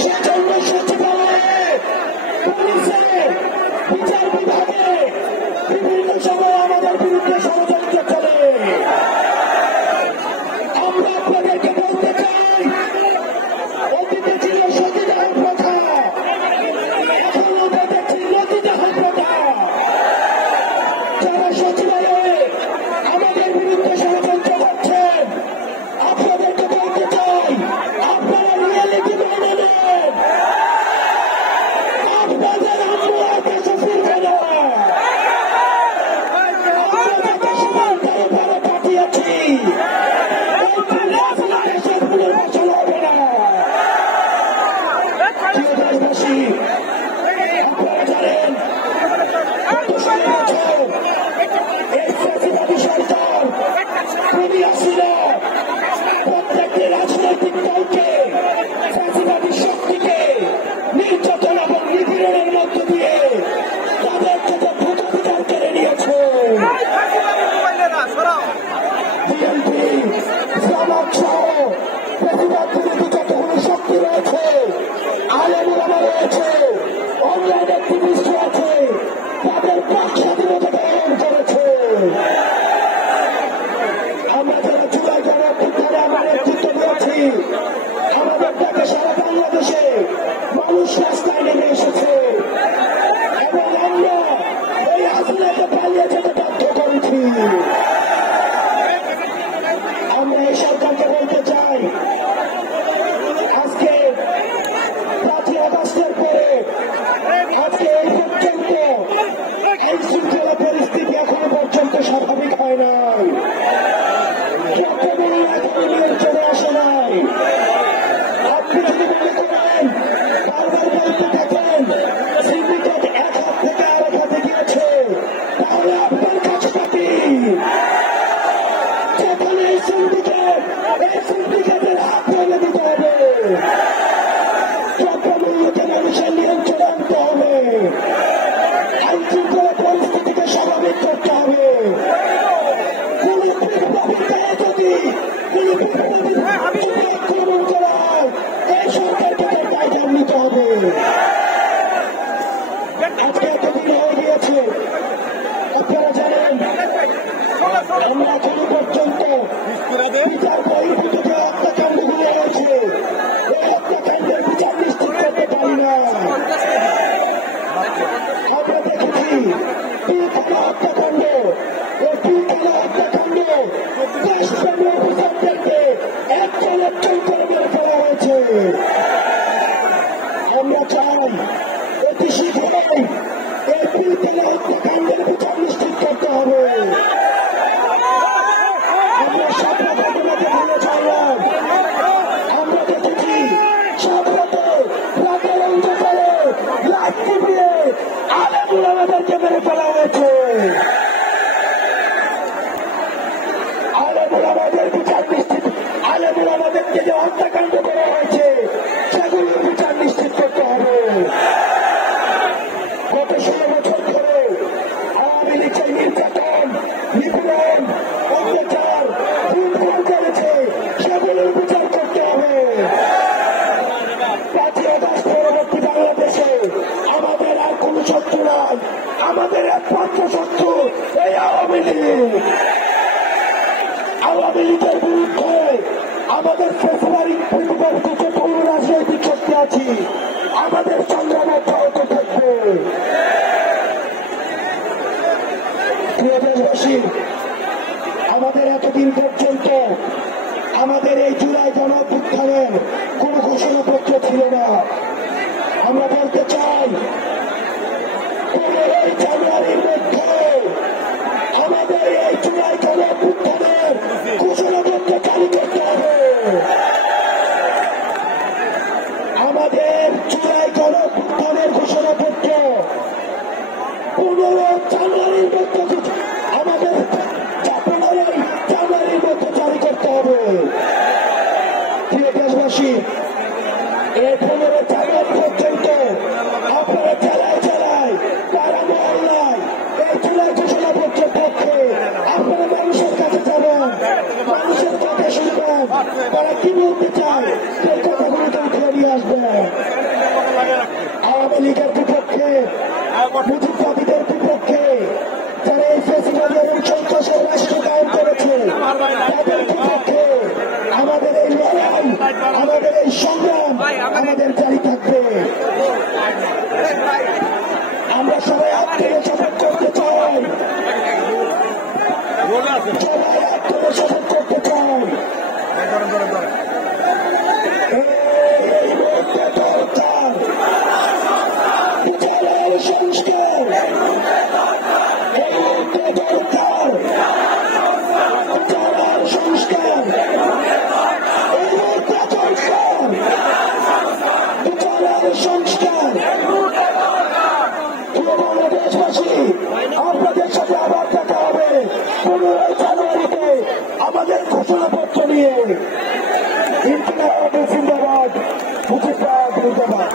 সেজন্য সচিবালয়ে, পুলিশে, বিচার বিভাগে বিভিন্ন সময় আমাদের বিরুদ্ধে ষড়যন্ত্র চলে। আমরা আপনাদেরকে বলতে চাই, অতীতে ছিল সতীদাহ প্রথা, এখন আমরা দেখছি লতিদাহ প্রথা। যারা সচিবালয়ে আমাদের বিরুদ্ধে ষড়যন্ত্র করছেন, আপনাদেরকে বলতে চাই, আপনারা রিয়েলিটি মেনে নেন। আপনাদের আমরা দেশে ফিরবে না। আমরা দেশে পরে পাঠিয়েছি, দেশের পুনর্বাসন হবে না। প্রিয় দেশবাসী, আপনারা জানেন গত 16 বছর এই ফ্যাসিবাদী সরকার খুবই আসছিল প্রত্যেকটি রাজনৈতিক দলকে, ফ্যাসিবাদী শক্তিকে নির্যাতন এবং নিপীড়নের মধ্য দিয়ে তাদের থেকে ভোটাধিকার কেড়ে নিয়েছে। বিএনপি, জামাত সহ ফ্যাসিবাদ বিরোধী যতগুলো শক্তি রয়েছে, আলেম ওলামা রয়েছে, অনলাইন অ্যাক্টিভিস্ট রয়েছে, তাদের বাক স্বাধীনতা গ্রহণ করেছে। আমরা যারা জুলাই গণঅভ্যুত্থানে আমরা নেতৃত্ব দিয়েছি, আমাদের ডাকে সারা বাংলাদেশে মানুষ রাস্তায় নেমে এসেছে এবং আমরা এই হাসিনাকে পালিয়ে যেতে বাধ্য করেছি। আমরা এই সরকারকে বলতে চাই, আজকে 5ই আগস্টের পরে আজকে এই পর্যন্ত আইন শৃঙ্খলা পরিস্থিতি এখনো পর্যন্ত স্বাভাবিক হয় নাই, এখনো নিয়ন্ত্রণে আসে নাই। আপনি যদি মনে করেন, বারবার বলতে থাকেন সিন্ডিকেট এক হাত থেকে আরেক হাতে গিয়েছে, তাহলে আপনার কাছে পাতি যেখানে এই সিন্ডিকেটের হাত ভেঙে দিতে হবে, দ্রব্যমূল্যকে মানুষের নিয়ন্ত্রণে আনতে হবে, আইন শৃঙ্খলা পরিস্থিতিকে স্বাভাবিক করতে হবে। কোন বিপ্লবীকে যদি আক্রমণ করা হয়, এই সরকারকে দায়িত্ব নিতে হবে। আজকে এতদিন হয়ে গিয়েছে, আপনারা জানেন আমরা এখনো পর্যন্ত বিচার বহির্ভূত যে হত্যাকাণ্ডগুলো রয়েছে, এই হত্যাকাণ্ডের বিচার নিশ্চিত করতে পারি না। আমরা দেখেছি পিলখানা হত্যাকাণ্ড, এই পিলখানা হত্যাকাণ্ড দেশপ্রেমী অফিসারদেরকে একজন করে মেরে ফেলা হয়েছে। আমরা চাই অতি শীঘ্রই এই পিলখানা হত্যাকাণ্ডের বিচার নিশ্চিত করতে হবে। আমরা স্বপ্ন ঘটনাকে ভুলে চাইলাম, আমরা দেখেছি স্বপ্নতে রাতের অন্ধকারে লাইট টিভিয়ে আলেম ওলামাদেরকে মেরে ফেলা হয়েছে। আলেম ওলামাদের বিচার নিশ্চিত, আলেম ওলামাদেরকে যে হত্যাকাণ্ড করা হয়েছে সেগুলোর বিচার নিশ্চিত করতে হবে। গত 16 বছর ধরে আওয়ামী লীগের নির্যাতন, নিপীড়ন, অত্যাচার, খুন করেছে, সেগুলোর বিচার করতে হবে। 5ই আগস্ট পরবর্তী বাংলাদেশে আমাদের আর কোন শত্রু নাই, আমাদের একমাত্র শত্রু এই আওয়ামী লীগ। আওয়ামী লীগের বিরুদ্ধে আমাদের ফেব্রুয়ারির পূর্ববর্তী যে কোন রাজনৈতিক শক্তি আছি, আমাদের সংগ্রাম অব্যাহত থাকবে। প্রিয় দেশবাসী, আমাদের এতদিন পর্যন্ত আমাদের এই জুলাই গণঅভ্যুত্থানের কোন ঘোষণাপত্র ছিল না। আমরা বলতে চাই 15ই জানুয়ারির মধ্যে আমাদের এই জুলাই গণঅভ্যুত্থানের ঘোষণাপত্র চালু করতে হবে। আমাদের জুলাই গণঅভ্যুত্থানের ঘোষণাপত্র 15 জানুয়ারির মধ্যে আমাদের 15ই জানুয়ারির মধ্যে জারি করতে হবে। প্রিয় দেশবাসী, এই 15 জানুয়ারি পর্যন্ত আপনারা জেলায় জেলায়, পাড়া মহল্লায় এই জুলাই ঘোষণাপত্রের পক্ষে আপনারা মানুষের কাছে যাবেন, মানুষের কথা শুনবেন, তারা কি বলতে চায় সেই কথাগুলোকে উঠিয়ে নিয়ে আসবেন। আওয়ামী লীগের বিপক্ষে, মুজিববাদীদের বিপক্ষে, যারা এই ফেসিবাদী এবং সন্ত্রাসের রাষ্ট্র কায়েম করেছে তাদের বিপক্ষে আমাদের এই লড়াই, আমাদের এই সংগ্রাম আমাদের জারি থাকবে। আমরা সবাই আত্মীয় করতে চাই, সবাই আত্মসমর্পণ করতে চাই। এই মুহূর্তে দরকার বিচারের সংস্কার, এই মুহূর্তে দরকার বিচারের সংস্কার, এই মুহূর্তে দরকার বিচারের সংস্কার। দেশবাসী, আপনাদের সাথে আবার দেখা হবে 15 জানুয়ারিতে আমাদের ঘোষণাপত্র নিয়ে। ইনকিলাব জিন্দাবাদ, মুজিববাদ জিন্দাবাদ।